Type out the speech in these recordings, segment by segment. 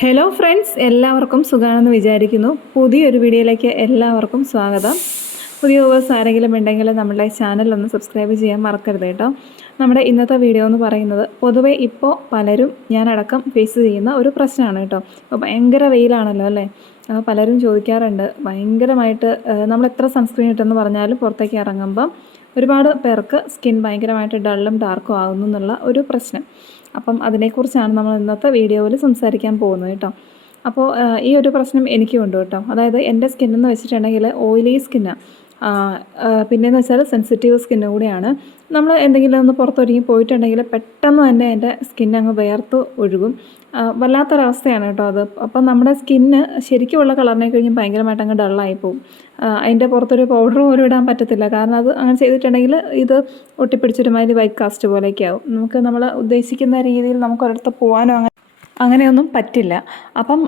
Hello friends എല്ലാവർക്കും സുഖമാണെന്ന് വിചാരിക്കുന്നു. പുതിയൊരു വീഡിയോയിലേക്ക് എല്ലാവർക്കും സ്വാഗതം. പുതിയ വ്യൂവേഴ്സ് ആരെങ്കിലും ഉണ്ടെങ്കിൽ നമ്മുടെ ചാനൽ ഒന്ന് സബ്സ്ക്രൈബ് ചെയ്യാൻ മറക്കരുത് കേട്ടോ. നമ്മുടെ ഇന്നത്തെ വീഡിയോ എന്ന് പറയുന്നത് പൊതുവേ ഇപ്പോൾ പലരും ഞാനടക്കം ഫേസ് ചെയ്യുന്ന ഒരു പ്രശ്നമാണ് കേട്ടോ. ഇപ്പോൾ ഭയങ്കര വെയിലാണല്ലോ അല്ലേ? അപ്പോൾ പലരും ചോദിക്കാറുണ്ട് ഭയങ്കരമായിട്ട് നമ്മൾ എത്ര സൺസ്ക്രീൻ ഇട്ടെന്ന് പറഞ്ഞാലും പുറത്തേക്ക് ഇറങ്ങുമ്പം ഒരുപാട് പേർക്ക് സ്കിൻ ഭയങ്കരമായിട്ട് ഡള്ളും ഡാർക്കും ആകുന്നു എന്നുള്ള ഒരു പ്രശ്നം. അപ്പം അതിനെക്കുറിച്ചാണ് നമ്മൾ ഇന്നത്തെ വീഡിയോയിൽ സംസാരിക്കാൻ പോകുന്നത് കേട്ടോ. അപ്പോൾ ഈ ഒരു പ്രശ്നം എനിക്കും ഉണ്ട് കേട്ടോ. അതായത് എന്റെ സ്കിന്നെന്ന് വെച്ചിട്ടുണ്ടെങ്കിൽ ഓയിലി സ്കിന്നാണ്. പിന്നെയെന്ന് വെച്ചാൽ സെൻസിറ്റീവ് സ്കിന്ന് കൂടിയാണ്. നമ്മൾ എന്തെങ്കിലും ഒന്ന് പുറത്തൊരുങ്ങി പോയിട്ടുണ്ടെങ്കിൽ പെട്ടെന്ന് തന്നെ എന്റെ സ്കിൻ അങ്ങ് വേർത്ത് ഒഴുകും. വല്ലാത്തൊരവസ്ഥയാണ് കേട്ടോ അത്. അപ്പം നമ്മുടെ സ്കിന്ന് ശരിക്കുമുള്ള കളറിനെ കഴിഞ്ഞ് ഭയങ്കരമായിട്ട് അങ്ങ് ഡള്ളായി ആ, അതിന്റെ പുറത്തൊരു പൗഡർ പോലും ഇടാൻ പറ്റത്തില്ല. കാരണം അത് അങ്ങനെ ചെയ്തിട്ടുണ്ടെങ്കിൽ ഇത് ഒട്ടിപ്പിടിച്ചൊരുമാതിരി വൈറ്റ് കാസ്റ്റ് പോലെയൊക്കെ ആവും. നമുക്ക് നമ്മൾ ഉദ്ദേശിക്കുന്ന രീതിയിൽ നമുക്ക് ഒരിടത്ത് പോകാനോ അങ്ങനെ അങ്ങനെയൊന്നും പറ്റില്ല. അപ്പം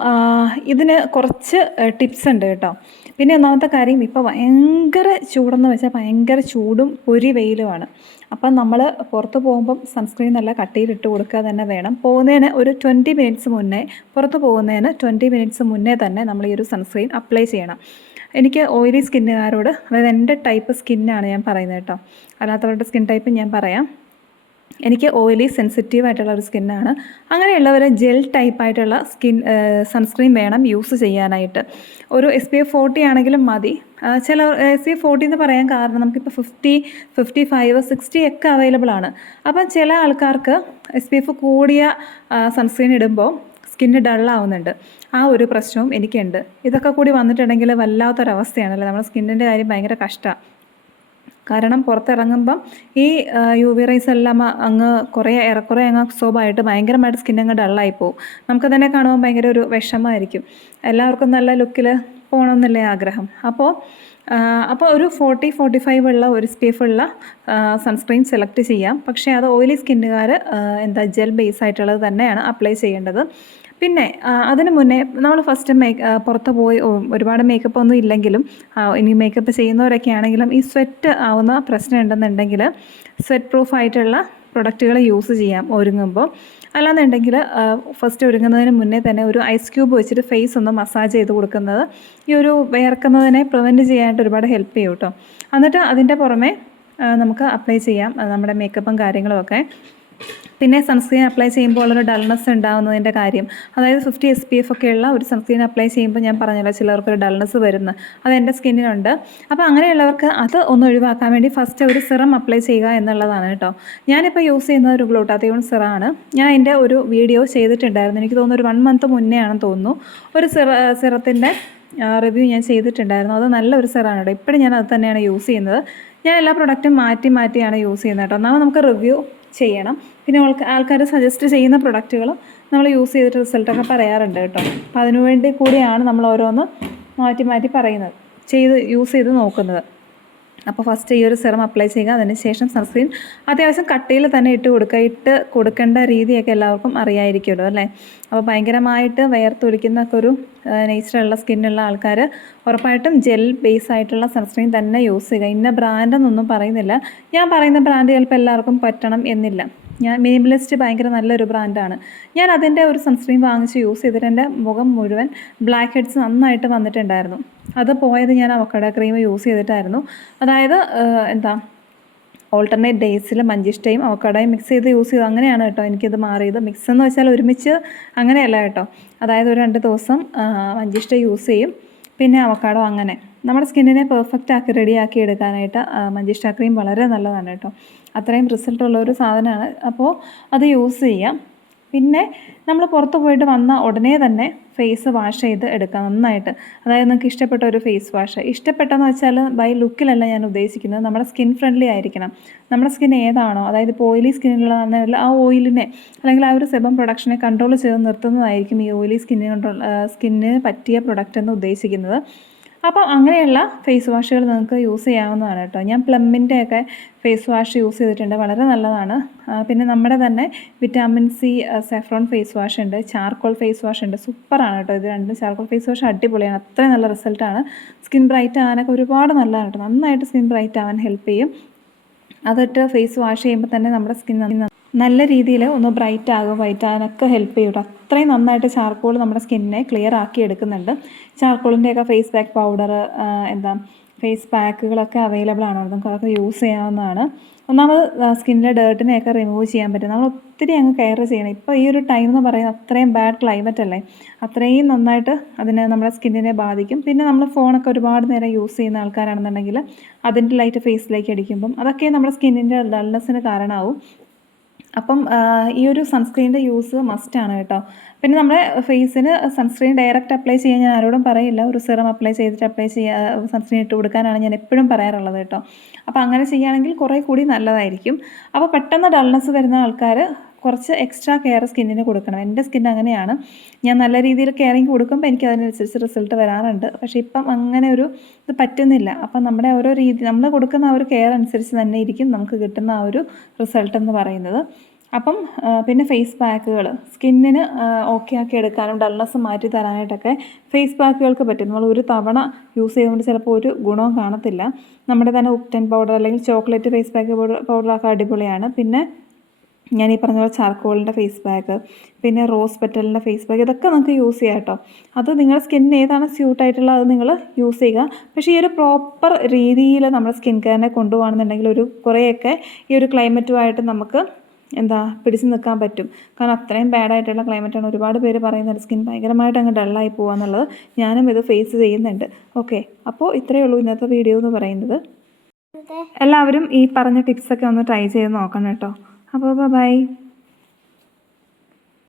ഇതിന് കുറച്ച് ടിപ്സ് ഉണ്ട് കേട്ടോ. പിന്നെ ഒന്നാമത്തെ കാര്യം ഇപ്പോൾ ഭയങ്കര ചൂടെന്ന് വെച്ചാൽ ഭയങ്കര ചൂടും പൊരി വെയിലുമാണ്. അപ്പം നമ്മൾ പുറത്ത് പോകുമ്പം സൺസ്ക്രീൻ നല്ല കട്ടിയിലിട്ട് കൊടുക്കുക തന്നെ വേണം. പോകുന്നതിന് ഒരു ട്വന്റി മിനിറ്റ്സ് മുന്നേ പുറത്ത് പോകുന്നതിന് ട്വന്റി മിനിറ്റ്സ് മുന്നേ തന്നെ നമ്മൾ ഈ ഒരു സൺസ്ക്രീൻ അപ്ലൈ ചെയ്യണം. എനിക്ക് ഓയിലി സ്കിന്നുകാരോട് അതായത് എന്റെ ടൈപ്പ് സ്കിന്നാണ് ഞാൻ പറയുന്നത് കേട്ടോ. അല്ലാത്തവരുടെ സ്കിൻ ടൈപ്പ് ഞാൻ പറയാം. എനിക്ക് ഓയിലി സെൻസിറ്റീവ് ആയിട്ടുള്ള ഒരു സ്കിന്നാണ് അങ്ങനെയുള്ളവർ ജെൽ ടൈപ്പ് ആയിട്ടുള്ള സ്കിൻ സൺസ്ക്രീൻ വേണം യൂസ് ചെയ്യാനായിട്ട്. ഒരു എസ് പി എഫ് ഫോർട്ടി ആണെങ്കിലും മതി. ചില എസ് പി ഫോർട്ടി എന്ന് പറയാൻ കാരണം നമുക്കിപ്പോൾ ഫിഫ്റ്റി ഫിഫ്റ്റി ഫൈവ് സിക്സ്റ്റി ഒക്കെ അവൈലബിൾ ആണ്. അപ്പം ചില ആൾക്കാർക്ക് എസ് പി എഫ് കൂടിയ സൺസ്ക്രീൻ ഇടുമ്പോൾ സ്കിന്ന് ഡള്ളാവുന്നുണ്ട് ആ ഒരു പ്രശ്നവും എനിക്കുണ്ട്. ഇതൊക്കെ കൂടി വന്നിട്ടുണ്ടെങ്കിൽ വല്ലാത്തൊരവസ്ഥയാണല്ലേ. നമ്മുടെ സ്കിന്നിന്റെ കാര്യം ഭയങ്കര കഷ്ടമാണ് കാരണം പുറത്തിറങ്ങുമ്പം ഈ യു വി റൈസ് എല്ലാം അങ്ങ് കുറേ ഏറെക്കുറെ അങ്ങ് അബ്സോർബായിട്ട് ഭയങ്കരമായിട്ട് സ്കിൻ അങ്ങ് ഡള്ളായി പോകും നമുക്ക് തന്നെ കാണുമ്പോൾ ഭയങ്കര ഒരു വിഷമമായിരിക്കും. എല്ലാവർക്കും നല്ല ലുക്കിൽ പോകണമെന്നല്ലേ ആഗ്രഹം. അപ്പോൾ അപ്പോൾ ഒരു ഫോർട്ടി ഫോർട്ടി ഫൈവ് ഉള്ള ഒരു സ്പീഫ് ഉള്ള സൺസ്ക്രീൻ സെലക്ട് ചെയ്യാം. പക്ഷേ അത് ഓയിലി സ്കിന്നുകാർ എന്താ ജെൽ ബേസ് ആയിട്ടുള്ളത് തന്നെയാണ് അപ്ലൈ ചെയ്യേണ്ടത്. പിന്നെ അതിനു മുന്നേ നമ്മൾ ഫസ്റ്റ് മേക്ക് പുറത്ത് പോയി ഒരുപാട് മേക്കപ്പ് ഒന്നും ഇല്ലെങ്കിലും ഇനി മേക്കപ്പ് ചെയ്യുന്നവരൊക്കെ ആണെങ്കിലും ഈ സ്വെറ്റ് ആവുന്ന പ്രശ്നം ഉണ്ടെന്നുണ്ടെങ്കിൽ സ്വെറ്റ് പ്രൂഫ് ആയിട്ടുള്ള പ്രൊഡക്റ്റുകൾ യൂസ് ചെയ്യാം ഒരുങ്ങുമ്പോൾ. അല്ലാന്നുണ്ടെങ്കിൽ ഫസ്റ്റ് ഒരുങ്ങുന്നതിന് മുന്നേ തന്നെ ഒരു ഐസ് ക്യൂബ് വെച്ചിട്ട് ഫേസ് ഒന്ന് മസാജ് ചെയ്ത് കൊടുക്കുന്നത് ഈ ഒരു വിയർക്കുന്നതിനെ പ്രിവെന്റ് ചെയ്യാനായിട്ട് ഒരുപാട് ഹെൽപ്പ് ചെയ്യും കേട്ടോ. എന്നിട്ട് അതിന്റെ പുറമെ നമുക്ക് അപ്ലൈ ചെയ്യാം നമ്മുടെ മേക്കപ്പും കാര്യങ്ങളും ഒക്കെ. പിന്നെ സൺസ്ക്രീൻ അപ്ലൈ ചെയ്യുമ്പോൾ ഒരു ഡൾനെസ് ഉണ്ടാകുന്നതിന്റെ കാര്യം. അതായത് ഫിഫ്റ്റി എസ് പി എഫ് ഒക്കെ ഉള്ള ഒരു സൺസ്ക്രീൻ അപ്ലൈ ചെയ്യുമ്പോൾ ഞാൻ പറഞ്ഞല്ലോ ചിലർക്കൊരു ഡൾനെസ് വരുന്നു. അത് എന്റെ സ്കിന്നിനുണ്ട് അപ്പോൾ അങ്ങനെയുള്ളവർക്ക് അത് ഒന്ന് ഒഴിവാക്കാൻ വേണ്ടി ഫസ്റ്റ് ഒരു സിറം അപ്ലൈ ചെയ്യുക എന്നുള്ളതാണ് കേട്ടോ. ഞാനിപ്പോൾ യൂസ് ചെയ്യുന്നത് ഒരു ഗ്ലൂട്ടാത്തിയോൺ സിറാണ് ഞാൻ എന്റെ ഒരു വീഡിയോ ചെയ്തിട്ടുണ്ടായിരുന്നു. എനിക്ക് തോന്നുന്നു ഒരു വൺ മന്ത് മുന്നേ ആണെന്ന് തോന്നുന്നു. ഒരു സിറ സിറത്തിന്റെ റിവ്യൂ ഞാൻ ചെയ്തിട്ടുണ്ടായിരുന്നു. അത് നല്ലൊരു സിറാണ് കേട്ടോ. ഇപ്പോഴും ഞാൻ അത് തന്നെയാണ് യൂസ് ചെയ്യുന്നത്. ഞാൻ എല്ലാ പ്രൊഡക്റ്റും മാറ്റി മാറ്റിയാണ് യൂസ് ചെയ്യുന്നത് കേട്ടോ. ഒന്നാമത് നമുക്ക് റിവ്യൂ ചെയ്യണം. പിന്നെ ആൾക്കാർ സജസ്റ്റ് ചെയ്യുന്ന പ്രൊഡക്റ്റുകളും നമ്മൾ യൂസ് ചെയ്തിട്ട് റിസൾട്ടൊക്കെ പറയാറുണ്ട് കേട്ടോ. അപ്പോൾ അതിനുവേണ്ടി കൂടിയാണ് നമ്മൾ ഓരോന്ന് മാറ്റി മാറ്റി പറയുന്നത്. ചെയ്ത് യൂസ് ചെയ്ത് നോക്കുന്നത്. അപ്പോൾ ഫസ്റ്റ് ഈ ഒരു സിറം അപ്ലൈ ചെയ്യുക. അതിനുശേഷം സൺസ്ക്രീൻ അത്യാവശ്യം കട്ടിയിൽ തന്നെ ഇട്ട് കൊടുക്കുക. ഇട്ട് കൊടുക്കേണ്ട രീതിയൊക്കെ എല്ലാവർക്കും അറിയായിരിക്കുമല്ലോ അല്ലേ? അപ്പോൾ ഭയങ്കരമായിട്ട് വയർത്തൊലിക്കുന്ന ഒക്കെ ഒരു നേച്ചറുള്ള സ്കിന്നുള്ള ആൾക്കാർ ഉറപ്പായിട്ടും ജെൽ ബേസ് ആയിട്ടുള്ള സൺസ്ക്രീൻ തന്നെ യൂസ് ചെയ്യുക. ഇന്ന ബ്രാൻഡെന്നൊന്നും പറയുന്നില്ല. ഞാൻ പറയുന്ന ബ്രാൻഡ് ചിലപ്പോൾ എല്ലാവർക്കും പറ്റണം എന്നില്ല. ഞാൻ മിനിമലിസ്റ്റ് ഭയങ്കര നല്ലൊരു ബ്രാൻഡാണ് ഞാൻ അതിന്റെ ഒരു സൺസ്ക്രീൻ വാങ്ങിച്ച് യൂസ് ചെയ്തിട്ട് എന്റെ മുഖം മുഴുവൻ ബ്ലാക്ക് ഹെഡ്സ് നന്നായിട്ട് വന്നിട്ടുണ്ടായിരുന്നു. അത് പോയത് ഞാൻ അവക്കട ക്രീം യൂസ് ചെയ്തിട്ടായിരുന്നു. അതായത് എന്താ ഓൾട്ടർനേറ്റ് ഡേയ്സിൽ മഞ്ചിഷ്ടയും അവക്കടയും മിക്സ് ചെയ്ത് യൂസ് ചെയ്തു. അങ്ങനെയാണ് കേട്ടോ എനിക്കിത് മാറിയത്. മിക്സ് എന്ന് വെച്ചാൽ ഒരുമിച്ച് അങ്ങനെയല്ല കേട്ടോ. അതായത് ഒരു രണ്ട് ദിവസം മഞ്ചിഷ്ട യൂസ് ചെയ്യും. പിന്നെ അവക്കാടോ അങ്ങനെ. നമ്മുടെ സ്കിന്നിനെ പെർഫെക്റ്റ് ആക്കി റെഡിയാക്കി എടുക്കാനായിട്ട് മഞ്ചിഷ്ട ക്രീം വളരെ നല്ലതാണ് കേട്ടോ. അത്രയും റിസൾട്ടുള്ള ഒരു സാധനമാണ്. അപ്പോൾ അത് യൂസ് ചെയ്യാം. പിന്നെ നമ്മൾ പുറത്ത് പോയിട്ട് വന്ന ഉടനെ തന്നെ ഫേസ് വാഷ് ചെയ്ത് എടുക്കാം നന്നായിട്ട്. അതായത് നിങ്ങൾക്ക് ഇഷ്ടപ്പെട്ട ഒരു ഫേസ് വാഷ് ഇഷ്ടപ്പെട്ടെന്ന് വെച്ചാൽ ബൈ ലുക്കിലല്ല ഞാൻ ഉദ്ദേശിക്കുന്നത്. നമ്മുടെ സ്കിൻ ഫ്രണ്ട്ലി ആയിരിക്കണം. നമ്മുടെ സ്കിൻ ഏതാണോ അതായത് ഇപ്പോൾ ഓയിലി സ്കിന്നിലുള്ളതാണെങ്കിൽ ആ ഓയിലിനെ അല്ലെങ്കിൽ ആ ഒരു സെബം പ്രൊഡക്ഷനെ കൺട്രോൾ ചെയ്ത് നിർത്തുന്നതായിരിക്കും ഈ ഓയിലി സ്കിന്നിന് കൺട്രോൾ സ്കിന്നിന് പറ്റിയ പ്രൊഡക്റ്റ് എന്ന് ഉദ്ദേശിക്കുന്നത്. അപ്പോൾ അങ്ങനെയുള്ള ഫേസ് വാഷുകൾ നിങ്ങൾക്ക് യൂസ് ചെയ്യാവുന്നതാണ് കേട്ടോ. ഞാൻ പ്ലമ്മിന്റെ ഒക്കെ ഫേസ് വാഷ് യൂസ് ചെയ്തിട്ടുണ്ട്. വളരെ നല്ലതാണ്. പിന്നെ നമ്മുടെ തന്നെ vitamin C saffron face wash ഉണ്ട്. ചാർക്കോൾ ഫേസ് വാഷ് ഉണ്ട്. സൂപ്പറാണ് കേട്ടോ. ഇത് രണ്ടും ചാർക്കോൾ ഫേസ് വാഷ് അടിപൊളിയാണ്. അത്രയും നല്ല റിസൾട്ടാണ് സ്കിൻ ബ്രൈറ്റ് ആകാനൊക്കെ ഒരുപാട് നല്ലതാണ് കേട്ടോ. നന്നായിട്ട് സ്കിൻ ബ്രൈറ്റ് ആവാൻ ഹെൽപ്പ് ചെയ്യും. അതിട്ട് ഫേസ് വാഷ് ചെയ്യുമ്പോൾ തന്നെ നമ്മുടെ സ്കിൻ നല്ല രീതിയിൽ ഒന്ന് ബ്രൈറ്റ് ആകും വൈറ്റ് ആകാനൊക്കെ ഹെൽപ്പ് ചെയ്യും അത്രയും നന്നായിട്ട് ചാർക്കോൾ നമ്മുടെ സ്കിന്നിനെ ക്ലിയർ ആക്കി എടുക്കുന്നുണ്ട്. ചാർക്കോളിന്റെയൊക്കെ ഫേസ് പാക്ക് പൗഡർ എന്താ ഫേസ് പാക്കുകളൊക്കെ അവൈലബിൾ ആണ്. നമുക്ക് അതൊക്കെ യൂസ് ചെയ്യാവുന്നതാണ്. ഒന്നാമത് സ്കിന്നിലെ ഡേർട്ടിനെയൊക്കെ റിമൂവ് ചെയ്യാൻ പറ്റും. നമ്മൾ ഒത്തിരി അങ്ങ് കെയർ ചെയ്യണം. ഇപ്പോൾ ഈ ഒരു ടൈം എന്ന് പറയുന്നത് അത്രയും ബാഡ് ക്ലൈമറ്റ് അല്ലേ? അത്രയും നന്നായിട്ട് അതിനെ നമ്മുടെ സ്കിന്നിനെ ബാധിക്കും. പിന്നെ നമ്മൾ ഫോണൊക്കെ ഒരുപാട് നേരം യൂസ് ചെയ്യുന്ന ആൾക്കാരാണെന്നുണ്ടെങ്കിൽ അതിന്റെ ലൈറ്റ് ഫേസിലേക്ക് അടിക്കുമ്പം അതൊക്കെ നമ്മുടെ സ്കിന്നിന്റെ ഡൾനെസ്സിന് കാരണമാവും. അപ്പം ഈ ഒരു സൺസ്ക്രീനിന്റെ യൂസ് മസ്റ്റ് ആണ് കേട്ടോ. പിന്നെ നമ്മുടെ ഫേസിന് സൺസ്ക്രീൻ ഡയറക്റ്റ് അപ്ലൈ ചെയ്യാൻ ഞാൻ ആരോടും പറയില്ല. ഒരു സിറം അപ്ലൈ ചെയ്തിട്ട് അപ്ലൈ ചെയ്യുക സൺസ്ക്രീൻ ഇട്ട് കൊടുക്കാനാണ് ഞാൻ എപ്പോഴും പറയാറുള്ളത് കേട്ടോ. അപ്പോൾ അങ്ങനെ ചെയ്യുകയാണെങ്കിൽ കുറേ കൂടി നല്ലതായിരിക്കും. അപ്പോൾ പെട്ടെന്ന് ഡൾനെസ് വരുന്ന ആൾക്കാർ കുറച്ച് എക്സ്ട്രാ കെയർ സ്കിന്നിന് കൊടുക്കണം. എന്റെ സ്കിൻ അങ്ങനെയാണ്. ഞാൻ നല്ല രീതിയിൽ കെയറിങ് കൊടുക്കുമ്പോൾ എനിക്ക് അതിനനുസരിച്ച് റിസൾട്ട് വരാറുണ്ട്. പക്ഷേ ഇപ്പം അങ്ങനെ ഒരു ഇത് പറ്റുന്നില്ല. അപ്പം നമ്മുടെ ഓരോ രീതി നമ്മൾ കൊടുക്കുന്ന ആ ഒരു കെയർ അനുസരിച്ച് തന്നെ ഇരിക്കും നമുക്ക് കിട്ടുന്ന ആ ഒരു റിസൾട്ട് എന്ന് പറയുന്നത്. അപ്പം പിന്നെ ഫേസ് പാക്കുകൾ സ്കിന്നിന് ഓക്കെ ആക്കി എടുക്കാനും ഡൾനെസ് മാറ്റി തരാനായിട്ടൊക്കെ ഫേസ് പാക്കുകൾക്ക് പറ്റും. നമ്മൾ ഒരു തവണ യൂസ് ചെയ്തുകൊണ്ട് ചിലപ്പോൾ ഒരു ഗുണവും കാണത്തില്ല. നമ്മുടെ തന്നെ ഉപ്റ്റൻ പൗഡർ അല്ലെങ്കിൽ ചോക്ലേറ്റ് ഫേസ് പാക്ക് പൗഡർ പൗഡറൊക്കെ അടിപൊളിയാണ്. പിന്നെ ഞാൻ ഈ പറഞ്ഞ പോലെ ചാർക്കോളിന്റെ ഫേസ് പാക്ക് പിന്നെ റോസ് പെറ്റലിന്റെ ഫേസ് പാക്ക് ഇതൊക്കെ നമുക്ക് യൂസ് ചെയ്യാം കേട്ടോ അത് നിങ്ങളുടെ സ്കിന്നിന് ഏതാണ് സ്യൂട്ടായിട്ടുള്ളത് അത് നിങ്ങൾ യൂസ് ചെയ്യുക. പക്ഷേ ഈ ഒരു പ്രോപ്പർ രീതിയിൽ നമ്മുടെ സ്കിൻ കെയറിനെ കൊണ്ടുപോകണമെന്നുണ്ടെങ്കിൽ ഒരു കുറേയൊക്കെ ഈ ഒരു ക്ലൈമറ്റുമായിട്ട് നമുക്ക് എന്താ പിടിച്ച് നിൽക്കാൻ പറ്റും. കാരണം അത്രയും ബാഡായിട്ടുള്ള ക്ലൈമറ്റാണ് ഒരുപാട് പേര് പറയുന്നത്. സ്കിൻ ഭയങ്കരമായിട്ട് അങ്ങ് ഡള്ളായി പോകാന്നുള്ളത് ഞാനും ഇത് ഫേസ് ചെയ്യുന്നുണ്ട്. ഓക്കെ അപ്പോൾ ഇത്രയേ ഉള്ളൂ ഇന്നത്തെ വീഡിയോ എന്ന് പറയുന്നത്. എല്ലാവരും ഈ പറഞ്ഞ ടിപ്സൊക്കെ ഒന്ന് ട്രൈ ചെയ്ത് നോക്കണം കേട്ടോ. അപ്പോൾ ബൈ